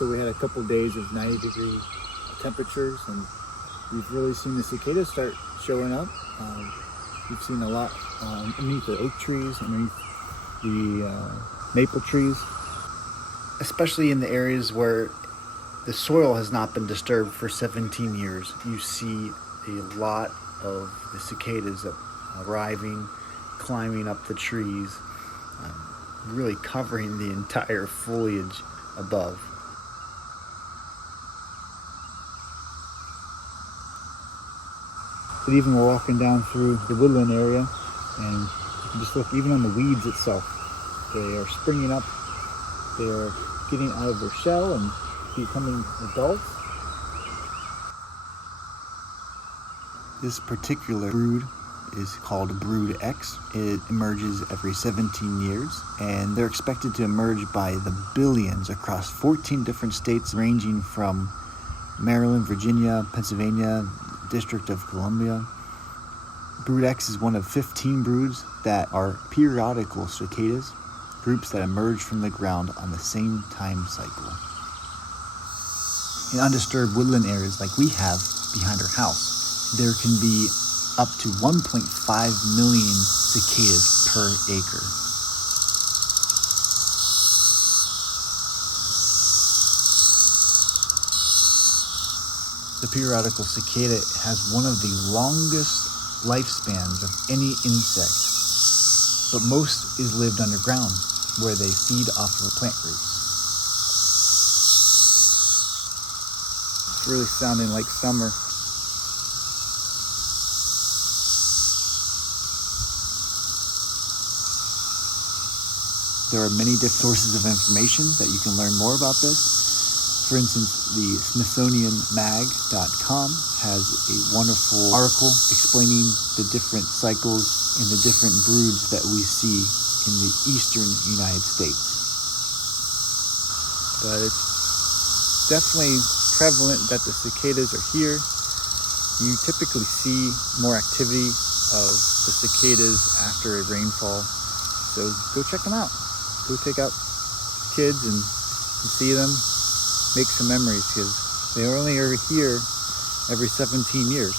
so we had a couple days of 90-degree temperatures, and we've really seen the cicadas start showing up. We've seen a lot underneath the oak trees, underneath the maple trees. Especially in the areas where the soil has not been disturbed for 17 years. You see a lot of the cicadas arriving, climbing up the trees, really covering the entire foliage above. But even we're walking down through the woodland area, and you can just look even on the weeds itself. They are springing up, they are getting out of their shell and becoming adults. This particular brood is called Brood X. It emerges every 17 years, and they're expected to emerge by the billions across 14 different states, ranging from Maryland, Virginia, Pennsylvania, District of Columbia. Brood X is one of 15 broods that are periodical cicadas, groups that emerge from the ground on the same time cycle. In undisturbed woodland areas like we have behind our house, there can be up to 1.5 million cicadas per acre. The periodical cicada has one of the longest lifespans of any insect, but most is lived underground, where they feed off of plant roots. It's really sounding like summer. There are many different sources of information that you can learn more about this. For instance, the SmithsonianMag.com has a wonderful article explaining the different cycles and the different broods that we see in the eastern United States. But it's definitely prevalent that the cicadas are here. You typically see more activity of the cicadas after a rainfall, so go check them out. Go take out kids and see them, make some memories, because they only are here every 17 years.